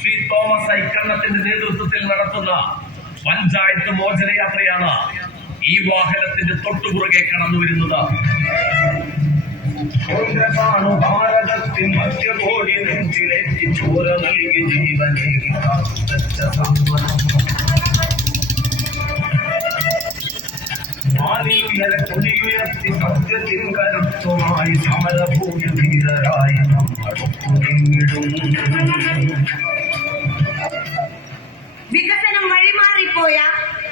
Shri Thomas ഐക്കണ്ണത്തിന്റെ നേതൃത്വത്തിൽ നടത്തുന്ന പഞ്ചായത്ത് മോചനയാത്രയാണ് ഈ വാഹനത്തിന്റെ തൊട്ടുപുറകെ കടന്നു വരുന്നത്. ഭാരതത്തിൻ മധ്യകോടി നെഞ്ചിലേറ്റി ചോര നൽകി ജീവനേകി മാനവീയരെ കൊടിയുയർത്തി സത്യത്തിൻ കരുത്തുമായി സമരഭൂമി ധീരരായി നമ്മളൊത്തുനിന്നിടും. വികസനം വഴിമാറിപ്പോയ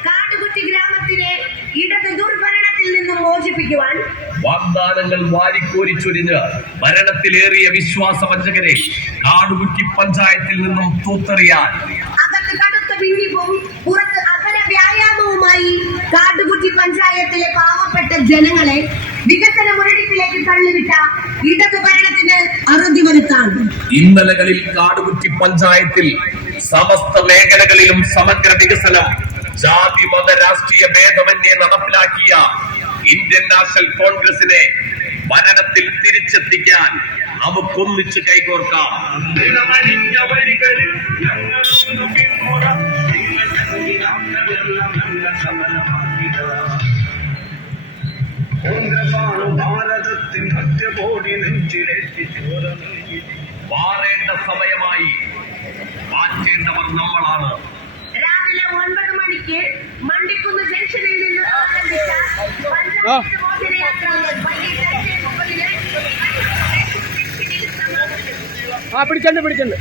കാടുകുറ്റി ഗ്രാമത്തിനെ ഇടത് ദുർഭരണത്തിൽ നിന്നും മോചിപ്പിക്കുവാൻ വാഗ്ദാനങ്ങൾ വാരിക്കോരിച്ചൊരിഞ്ഞ് ഭരണത്തിലേറിയ വിശ്വാസവഞ്ചകരെ കാടുകുറ്റി പഞ്ചായത്തിൽ നിന്നും തൂത്തെറിയാൻ അകത്ത് കടുത്ത ഭിന്നിപ്പും പുറത്ത് അകല വ്യായാമവുമായി കാടുകുറ്റി പഞ്ചായത്തിലെ പാവപ്പെട്ട ജനങ്ങളെ വികസന മുരടിപ്പിലേക്ക് തള്ളിവിട്ട ഇടത് ഭരണത്തിന് അറുതി വരുത്താൻ ഇന്നലകളിൽ കാടുകുറ്റി പഞ്ചായത്തിൽ സമസ്ത മേഖലകളിലും സമഗ്ര വികസനം ജാതി മത രാഷ്ട്രീയ ഭേദമന്യേ നടപ്പിലാക്കിയ ഇന്ത്യൻ നാഷണൽ കോൺഗ്രസിനെ ഭരണത്തിൽ തിരിച്ചെത്തിക്കാൻ നമുക്കൊന്നിച്ച് കൈകോർക്കാം. ഭാരതത്തിൻ മധ്യകോടി നെഞ്ചിലേറ്റി ചോര നൽകി മാറേണ്ട സമയമായി. മാറ്റേണ്ടവർ നമ്മളാണ്. രാവിലെ 9 മണിക്ക് മണ്ടിക്കുന്ന് ജംഗ്ഷനിൽ നിന്ന് ആരംഭിച്ച പഞ്ചായത്ത് മോചനയാത്ര പിടിച്ചണ്ട്